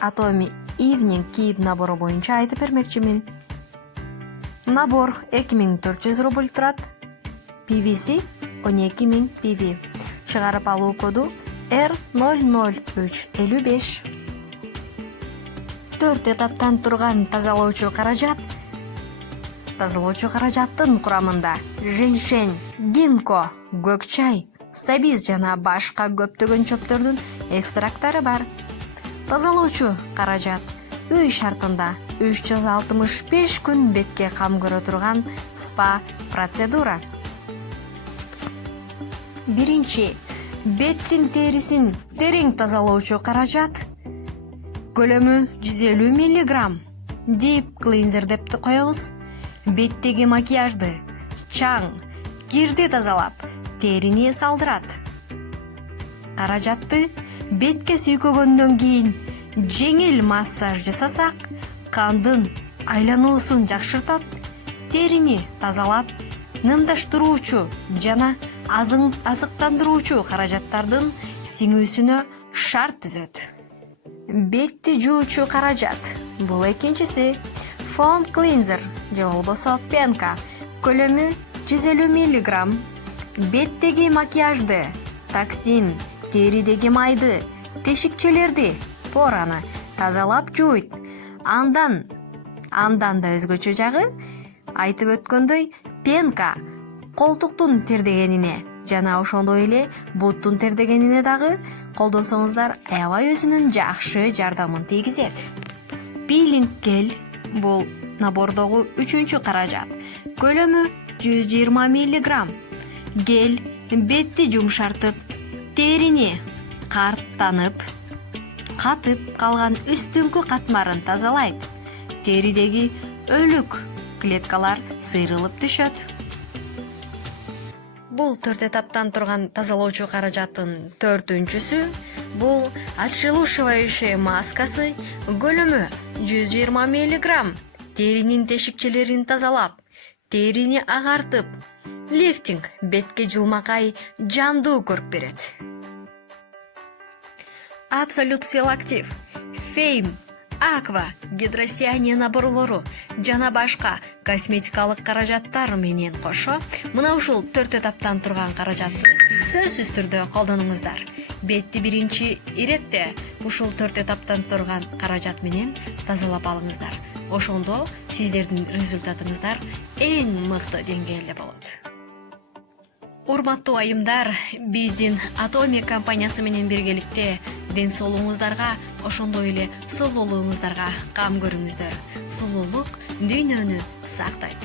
Atomy Evening кийим набору боюнча айтып бермекчимин. Набор 2400 рубль турат. PVC 12000 PV. Чыгарып алуу коду R00355. 4 этаптан турган тазалоочу каражат. Тазалоочу каражаттын курамында женьшень, гинко, көк чай, сабиз жана башка көптөгөн чөптөрдүн экстракттары бар. Тазалоочу каражат үй шартында 365 күн бетке кам көрө турган спа процедура. Биринчи, беттин терисин терең тазалоочу каражат. Көлөмү 150 мг. Deep cleanser деп коебуз. Беттеги макияжды, чаң, кирди тазалап, терини салдырат. Каражатты бетке сүйкөгөндөн кийин жеңил массаж жасасак, кандын айлануусун жакшыртат, терини тазалап, нымдаштыруучу жана азыктандыруучу каражаттардын сиңүүсүнө шарт түзөт. Бетти жуучу каражат. Бул экинчиси. Foam cleanser же болбосо пенка. Көлөмү 150 мг. Беттеги макияжды, токсин, теридеги майды, тешикчелерди, пораны тазалап жууйт. Андан да өзгөчө жагы, айтып өткөндөй, пенка колтуктун тердегенине жана ошондой эле буттун тердегенине дагы колдонсоңуздар аябай өзүнүн жакшы жардамын тийгизет. Peeling gel бул набордогу 3-чү каражат. Көлөмү 120 мг. Гел бетти жумшартып, терини карттанып, катып калган үстүңкү катмарын тазалайт. Теридеги өлүк клеткалар сыйрылып түшөт. Бул 4 этаптан турган тазалоочу каражаттын 4-чүсү бул отшелушивающая маскасы. Көлөмү 120 мг. Теринин тешикчелерин тазалап, терини агартып, лифтинг бетке жылмакай жандуу көрүп берет. Absolute Selective, Fame, Aqua, гидросиане наборлору жана башка косметикалык каражаттар менен кошо мына ушул 4 этаптан турган каражатты сөзсүз түрдө колдонуңуздар. Бетти биринчи иретте ушул 4 этаптан турган каражат менен тазалап алыңыздар. Ошондо сиздердин результатыңыздар эң мыкты деңгээлде болот. Урматтуу айымдар, биздин Atomy компаниясы менен биргеликте ден соолугуңуздарга, ошондой эле сулуулугуңуздарга кам көрүңүздөр. Сулуулук дүйнөнү сактайт.